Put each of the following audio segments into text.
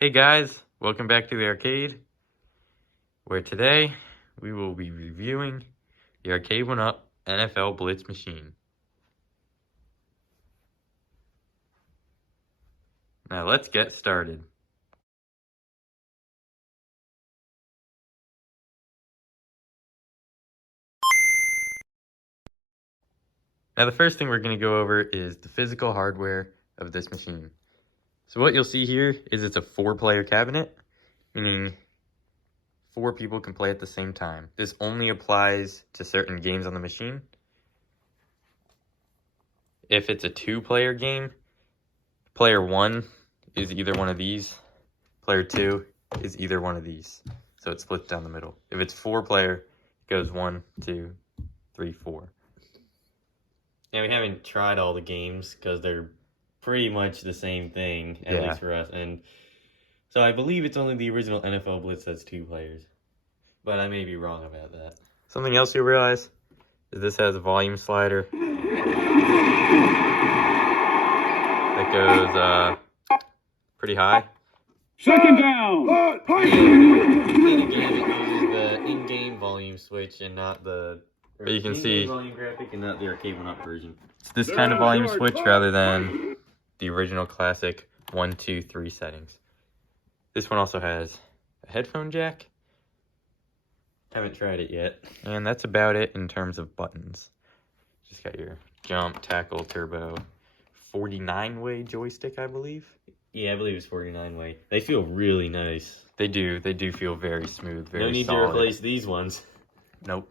Hey guys, welcome back to the arcade, where today we will be reviewing the Arcade1Up NFL Blitz machine. Now let's get started. Now the first thing we're going to go over is the physical hardware of this machine. So what you'll see here is it's a 4-player cabinet, meaning 4 people can play at the same time. This only applies to certain games on the machine. If it's a 2-player game, player 1 is either one of these, player 2 is either one of these. So it splits down the middle. If it's 4-player, it goes 1, 2, 3, 4. Yeah, we haven't tried all the games because they're pretty much the same thing, at least for us. And so I believe it's only the original NFL Blitz that's 2 players. But I may be wrong about that. Something else you realize is this has a volume slider that goes pretty high. Second down! Then again, it uses the in-game volume switch and not the... But you can see volume graphic and not the Arcade1Up version. It's this kind of volume switch rather than the original classic 1, 2, 3 settings. This one also has a headphone jack. Haven't tried it yet. And that's about it in terms of buttons. Just got your jump, tackle, turbo, 49-way joystick, I believe. Yeah, I believe it's 49-way. They feel really nice. They do feel very smooth, very solid. No need to replace these ones. Nope.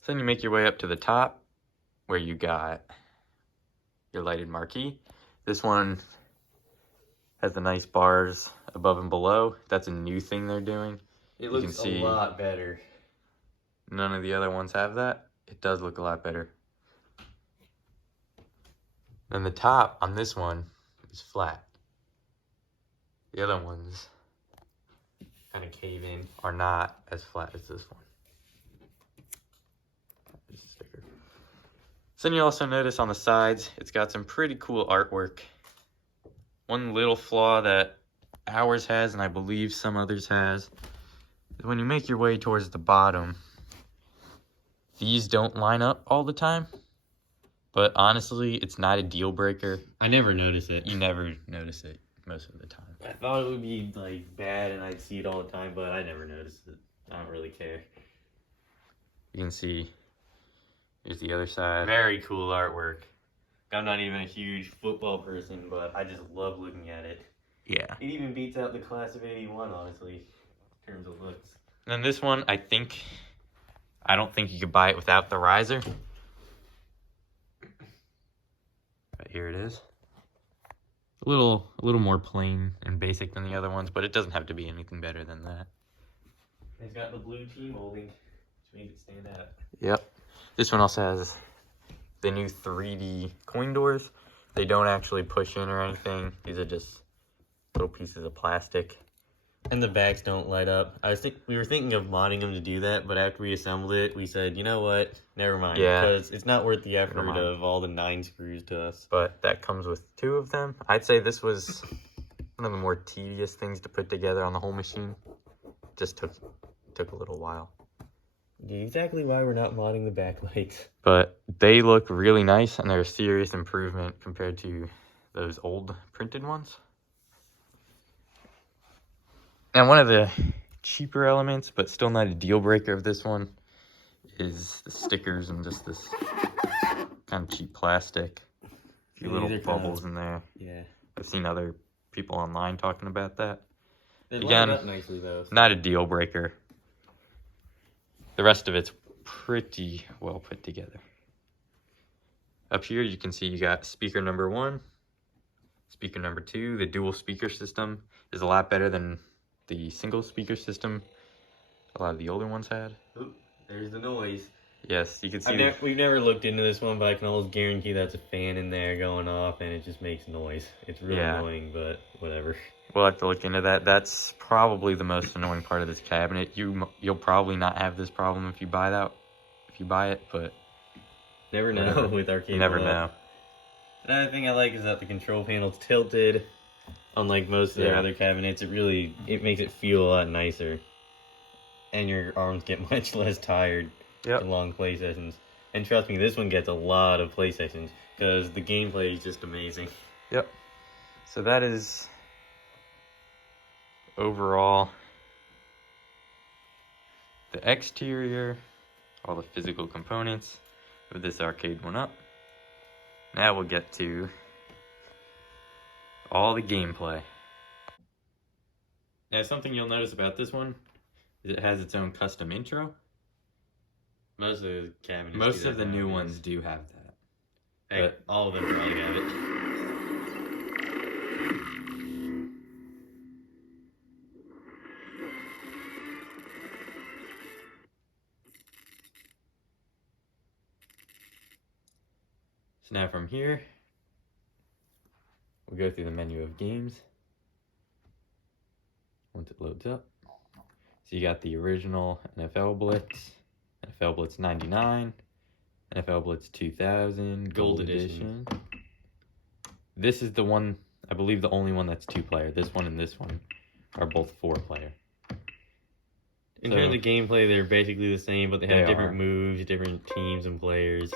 So then you make your way up to the top, where you got your lighted marquee. This one has the nice bars above and below. That's a new thing they're doing. It looks a lot better. None of the other ones have that. It does look a lot better. Then the top on this one is flat. The other ones Kind of cave in. are not as flat as this one. Sticker. So then you also notice on the sides, it's got some pretty cool artwork. One little flaw that ours has, and I believe some others has, is when you make your way towards the bottom, these don't line up all the time. But honestly, it's not a deal breaker. I never notice it. You never notice it most of the time. I thought it would be like bad and I'd see it all the time, but I never noticed it. I don't really care. You can see here's the other side. Very cool artwork. I'm not even a huge football person, but I just love looking at it. Yeah. It even beats out the class of 81, honestly, in terms of looks. And then this one, I don't think you could buy it without the riser. But here it is. A little more plain and basic than the other ones, but it doesn't have to be anything better than that. It's got the blue team molding, which makes it stand out. Yep. This one also has the new 3D coin doors. They don't actually push in or anything. These are just little pieces of plastic. And the backs don't light up. We were thinking of modding them to do that, but after we assembled it, we said, you know what? Never mind. Yeah. Because it's not worth the effort of all the 9 screws to us. But that comes with 2 of them. I'd say this was one of the more tedious things to put together on the whole machine. Just took a little while. Yeah, exactly why we're not modding the backlights. But they look really nice, and they're a serious improvement compared to those old printed ones. And one of the cheaper elements, but still not a deal breaker of this one, is the stickers and just this kind of cheap plastic. A few little bubbles in there. Yeah. I've seen other people online talking about that. They Again, line up nicely, though. Not a deal breaker. The rest of it's pretty well put together. Up here you can see you got speaker number 1, speaker number 2. The dual speaker system is a lot better than the single speaker system a lot of the older ones had. Oop, there's the noise. Yes, you can see. We've never looked into this one, but I can almost guarantee that's a fan in there going off, and it just makes noise. It's really annoying, but whatever. We'll have to look into that. That's probably the most annoying part of this cabinet. You'll probably not have this problem if you buy it, but never know with Arcade1Up. You never know. Another thing I like is that the control panel's tilted. Unlike most of their Yeah. other cabinets, it makes it feel a lot nicer. And your arms get much less tired in long play sessions. And trust me, this one gets a lot of play sessions because the gameplay is just amazing. Yep. So that is overall the exterior, all the physical components of this Arcade1Up. Now we'll get to all the gameplay. Now, something you'll notice about this one is it has its own custom intro. Most of the cabinets. Most of the new ones do have that. But all of them probably have it. So now from here, we'll go through the menu of games. Once it loads up. So you got the original NFL Blitz, NFL Blitz 99, NFL Blitz 2000, Gold Edition. This is the one, I believe the only one that's 2-player. This one and this one are both 4-player. In terms of gameplay, they're basically the same, but they have different moves, different teams and players.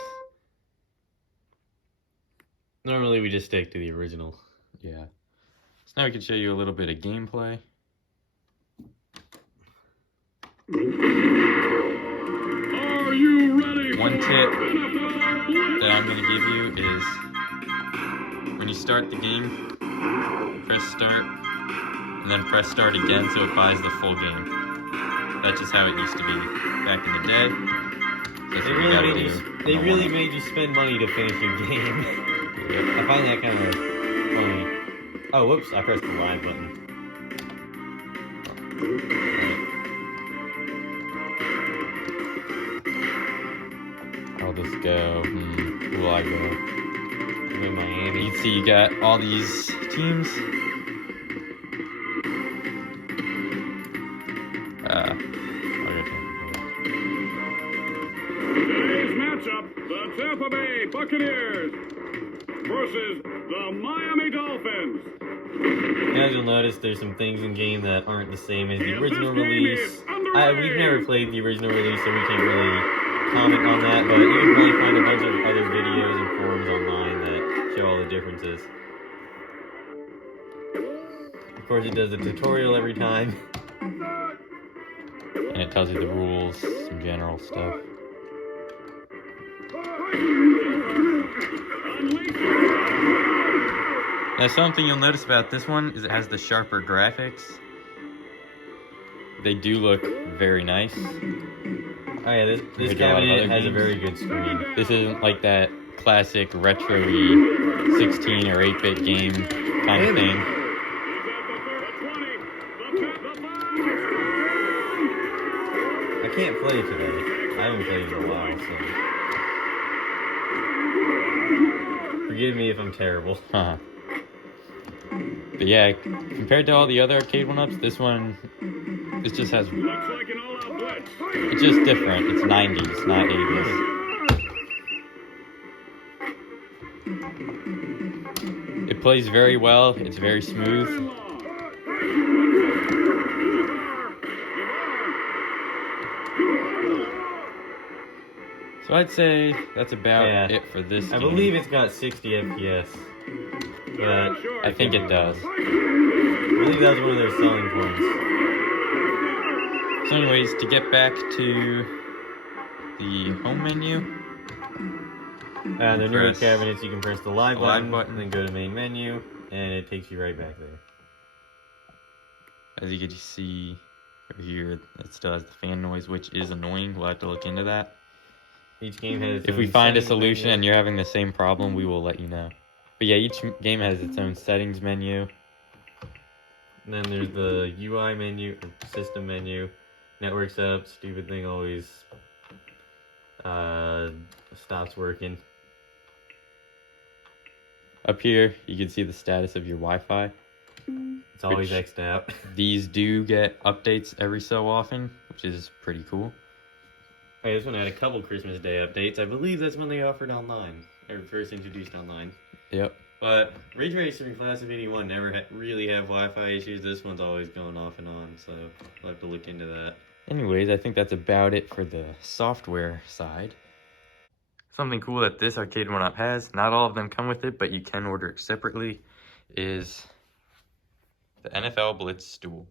Normally, we just stick to the original. Yeah. So now we can show you a little bit of gameplay. Are you ready? One tip that I'm going to give you is when you start the game, press start, and then press start again so it buys the full game. That's just how it used to be back in the day. That's what you gotta do. They really made you spend money to finish your game. I find that kind of funny. Oh, whoops, I pressed the live button. I'll just go, who will I go? I'm in Miami. You can see you got all these teams. Today's matchup, the Tampa Bay Buccaneers versus the Miami Dolphins. As you'll notice, there's some things in game that aren't the same as the original release. We've never played the original release, so we can't really comment on that, but you can probably find a bunch of other videos and forums online that show all the differences. Of course, it does a tutorial every time. And it tells you the rules, some general stuff. Now, something you'll notice about this one is it has the sharper graphics. They do look very nice. Oh yeah, this cabinet has a very good screen. This isn't like that classic retro-y 16 or 8-bit game kind of thing. I can't play today. I haven't played in a while, so forgive me if I'm terrible. But yeah, compared to all the other Arcade1Ups, this one, it just has, it's just different. It's 90s, not 80s. It plays very well. It's very smooth. So I'd say that's about it for this game. I believe it's got 60 FPS. But I think it does. I believe that was one of their selling points. So anyways, to get back to the home menu. The newer cabinets, you can press the live button, button, then go to main menu, and it takes you right back there. As you can see over here, it still has the fan noise, which is annoying. We'll have to look into that. Each game has its If we find a solution and you're having the same problem, we will let you know. But yeah, each game has its own settings menu. And then there's the UI menu, or system menu, network setup. Stupid thing always stops working. Up here, you can see the status of your Wi-Fi. It's always X'd out. These do get updates every so often, which is pretty cool. Hey, this one had a couple Christmas Day updates. I believe that's when they offered online, or first introduced online. Yep. But Ridge Racer and Class of 81 never really have Wi-Fi issues. This one's always going off and on, so we'll have to look into that. Anyways, I think that's about it for the software side. Something cool that this Arcade1Up has, not all of them come with it, but you can order it separately, is the NFL Blitz stool.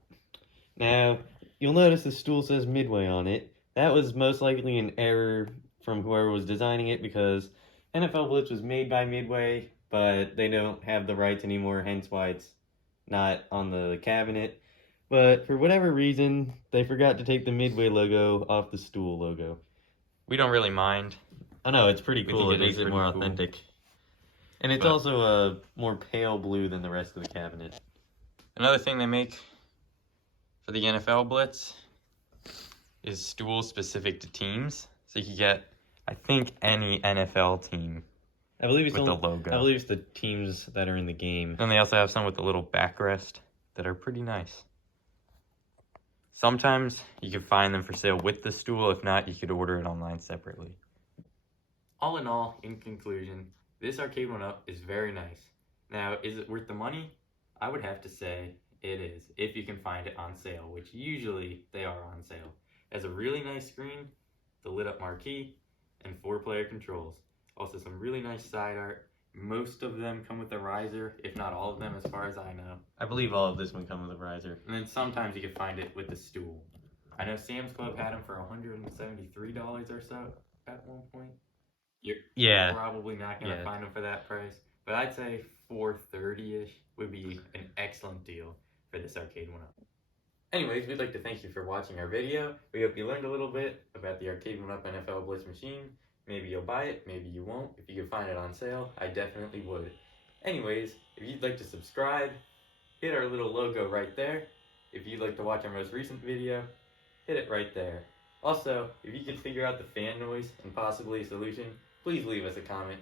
Now, you'll notice the stool says Midway on it. That was most likely an error from whoever was designing it, because NFL Blitz was made by Midway, but they don't have the rights anymore, hence why it's not on the cabinet. But for whatever reason, they forgot to take the Midway logo off the stool logo. We don't really mind. I know, it's pretty cool. It makes it more cool. authentic. And it's also a more pale blue than the rest of the cabinet. Another thing they make for the NFL Blitz is stools specific to teams. So you can get, I think, any NFL team I believe it's with the logo. I believe it's the teams that are in the game. Then they also have some with a little backrest that are pretty nice. Sometimes you can find them for sale with the stool. If not, you could order it online separately. All in all, in conclusion, this Arcade1Up is very nice. Now, is it worth the money? I would have to say it is, if you can find it on sale, which usually they are on sale. It has a really nice screen, the lit up marquee, and 4-player controls. Also some really nice side art. Most of them come with a riser, if not all of them as far as I know. I believe all of this one comes with a riser. And then sometimes you can find it with the stool. I know Sam's Club had them for $173 or so at one point. You're probably not going to find them for that price, but I'd say $430-ish would be an excellent deal for this Arcade1Up. Anyways, we'd like to thank you for watching our video. We hope you learned a little bit about the Arcade1Up NFL Blitz machine. Maybe you'll buy it, maybe you won't. If you could find it on sale, I definitely would. Anyways, if you'd like to subscribe, hit our little logo right there. If you'd like to watch our most recent video, hit it right there. Also, if you can figure out the fan noise and possibly a solution, please leave us a comment.